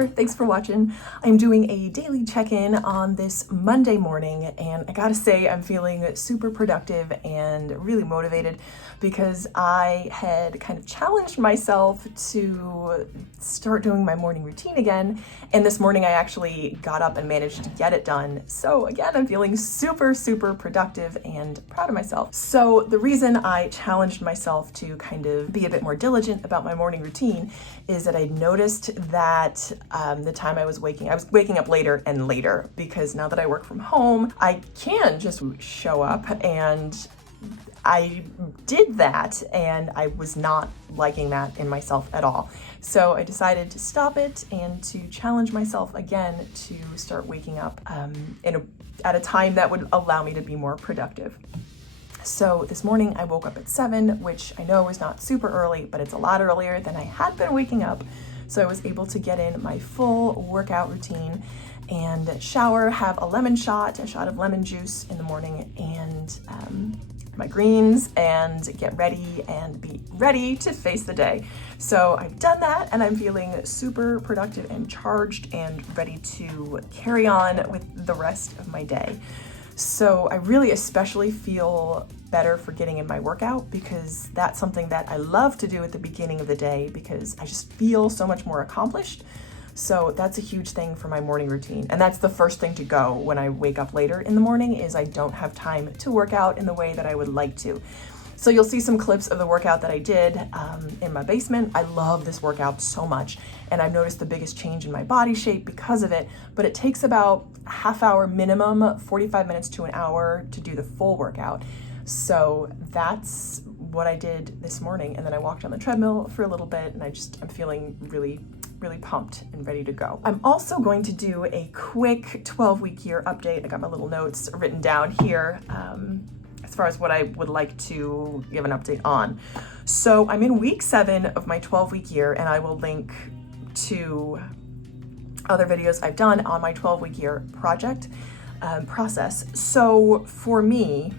there, thanks for watching. I'm doing a daily check-in on this Monday morning, and I gotta say I'm feeling super productive and really motivated because I had kind of challenged myself to start doing my morning routine again, and this morning I actually got up and managed to get it done. So again, I'm feeling super productive and proud of myself. So the reason I challenged myself to kind of be a bit more diligent about my morning routine is that I noticed that the time I was waking up later and later, because now that I work from home, I can just show up, and I did that and I was not liking that in myself at all. So I decided to stop it and to challenge myself again to start waking up at a time that would allow me to be more productive. So this morning I woke up at 7, which I know is not super early, but it's a lot earlier than I had been waking up. So I was able to get in my full workout routine and shower, have a shot of lemon juice in the morning, and my greens, and get ready and be ready to face the day. So I've done that and I'm feeling super productive and charged and ready to carry on with the rest of my day. So I really especially feel better for getting in my workout, because that's something that I love to do at the beginning of the day because I just feel so much more accomplished. So that's a huge thing for my morning routine. And that's the first thing to go when I wake up later in the morning, is I don't have time to work out in the way that I would like to. So you'll see some clips of the workout that I did in my basement. I love this workout so much, and I've noticed the biggest change in my body shape because of it, but it takes about a half hour minimum, 45 minutes to an hour to do the full workout. So that's what I did this morning. And then I walked on the treadmill for a little bit, and I'm feeling really pumped and ready to go. I'm also going to do a quick 12-week year update. I got my little notes written down here as far as what I would like to give an update on. So I'm in week 7 of my 12-week year, and I will link to other videos I've done on my 12-week year project process. So for me,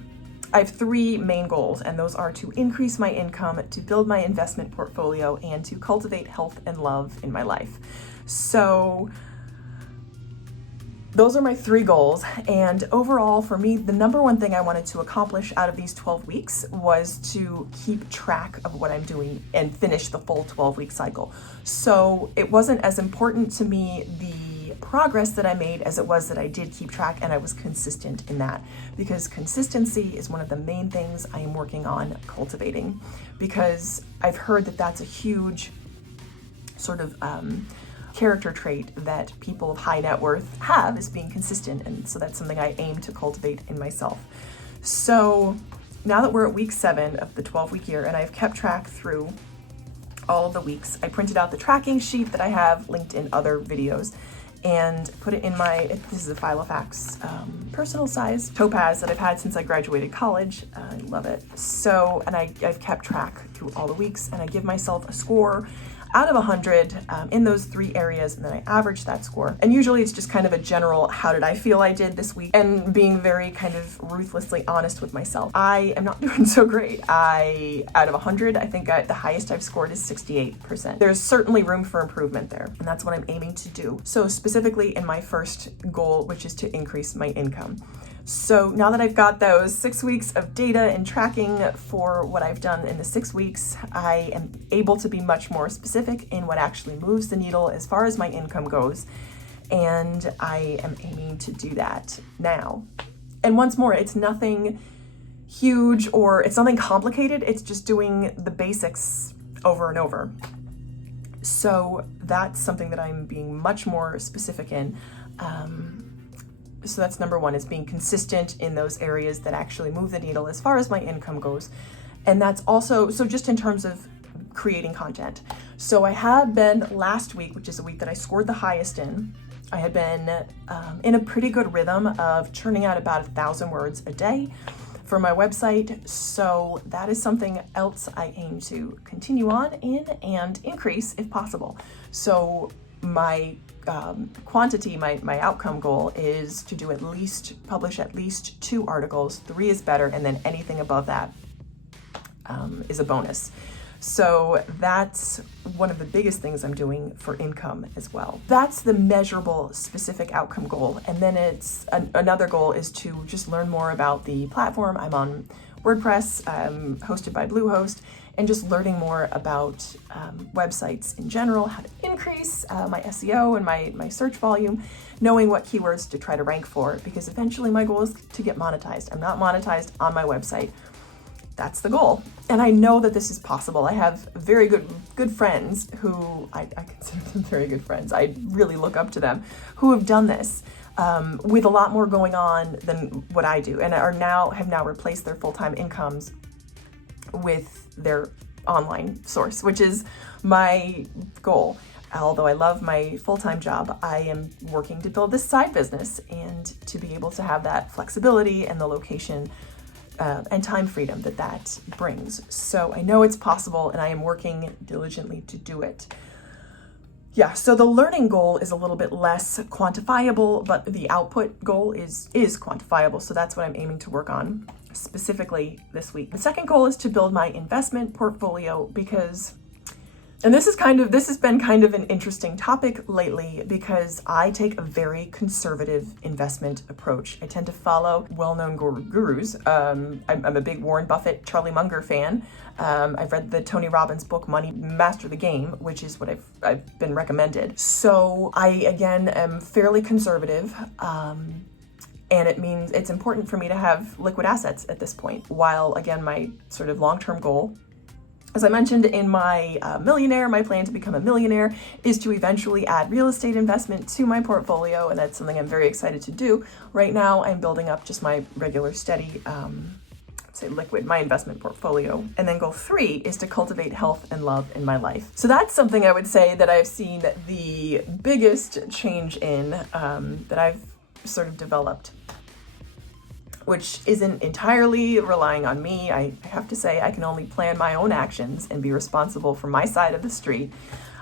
I have 3 main goals, and those are to increase my income, to build my investment portfolio, and to cultivate health and love in my life. So those are my 3 goals. And overall, for me, the number one thing I wanted to accomplish out of these 12 weeks was to keep track of what I'm doing and finish the full 12-week cycle. So it wasn't as important to me the progress that I made as it was that I did keep track and I was consistent in that, because consistency is one of the main things I am working on cultivating, because I've heard that that's a huge sort of character trait that people of high net worth have, is being consistent, and so that's something I aim to cultivate in myself. So now that we're at week 7 of the 12-week year and I've kept track through all of the weeks, I printed out the tracking sheet that I have linked in other videos and put it in this is a Filofax personal size Topaz that I've had since I graduated college. I love it. So, and I've kept track through all the weeks, and I give myself a score out of 100 in those 3 areas, and then I average that score. And usually it's just kind of a general, how did I feel I did this week, and being very kind of ruthlessly honest with myself. I am not doing so great. Out of 100, I think the highest I've scored is 68%. There's certainly room for improvement there, and that's what I'm aiming to do. So specifically in my first goal, which is to increase my income. So now that I've got those 6 weeks of data and tracking for what I've done in the 6 weeks, I am able to be much more specific in what actually moves the needle as far as my income goes. And I am aiming to do that now. And once more, it's nothing huge or it's nothing complicated. It's just doing the basics over and over. So that's something that I'm being much more specific in. So that's number 1, is being consistent in those areas that actually move the needle as far as my income goes. And that's also, so just in terms of creating content. So I had been last week, which is a week that I scored the highest in, I had been in a pretty good rhythm of churning out about 1,000 words a day for my website. So that is something else I aim to continue on in and increase if possible. So my quantity, my outcome goal is to publish at least 2 articles. 3 is better, and then anything above that is a bonus. So that's one of the biggest things I'm doing for income as well. That's the measurable specific outcome goal. And then it's another goal is to just learn more about the platform. I'm on WordPress, hosted by Bluehost, and just learning more about websites in general, how to increase my SEO and my search volume, knowing what keywords to try to rank for, because eventually my goal is to get monetized. I'm not monetized on my website. That's the goal. And I know that this is possible. I have very good friends who I consider them very good friends. I really look up to them, who have done this with a lot more going on than what I do, and have now replaced their full-time incomes with their online source, which is my goal. Although I love my full-time job, I am working to build this side business and to be able to have that flexibility and the location and time freedom that brings. So I know it's possible, and I am working diligently to do it. Yeah, so the learning goal is a little bit less quantifiable, but the output goal is quantifiable. So that's what I'm aiming to work on specifically this week. The second goal is to build my investment portfolio because, and this has been kind of an interesting topic lately because I take a very conservative investment approach. I tend to follow well-known gurus. I'm a big Warren Buffett, Charlie Munger fan. I've read the Tony Robbins book, Money Master the Game, which is what I've been recommended. So I, again, am fairly conservative. And it means it's important for me to have liquid assets at this point. While, again, my sort of long-term goal, as I mentioned in my my plan to become a millionaire, is to eventually add real estate investment to my portfolio, and that's something I'm very excited to do. Right now, I'm building up just my regular, steady, my investment portfolio. And then goal 3 is to cultivate health and love in my life. So that's something I would say that I've seen the biggest change in, that I've sort of developed, which isn't entirely relying on me. I have to say I can only plan my own actions and be responsible for my side of the street.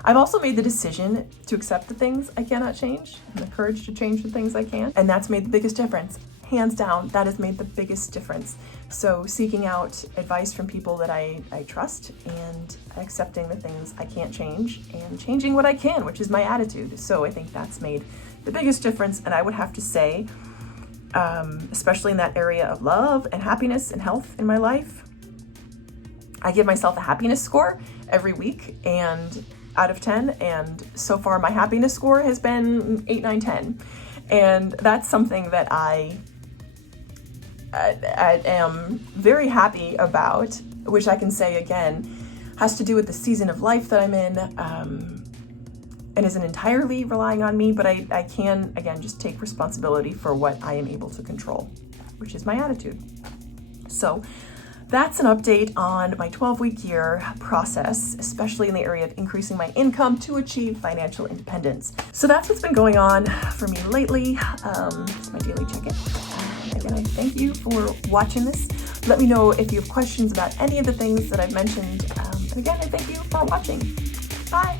I've also made the decision to accept the things I cannot change and the courage to change the things I can. And that's made the biggest difference. Hands down, that has made the biggest difference. So seeking out advice from people that I trust and accepting the things I can't change and changing what I can, which is my attitude. So I think that's made the biggest difference. And I would have to say, especially in that area of love and happiness and health in my life, I give myself a happiness score every week and out of 10. And so far my happiness score has been 8, 9, 10. And that's something that I am very happy about, which I can say again has to do with the season of life that I'm in, and isn't entirely relying on me, but I can, again, just take responsibility for what I am able to control, which is my attitude. So that's an update on my 12-week year process, especially in the area of increasing my income to achieve financial independence. So that's what's been going on for me lately. It's my daily check-in. Again, I thank you for watching this. Let me know if you have questions about any of the things that I've mentioned. And again, I thank you for watching. Bye.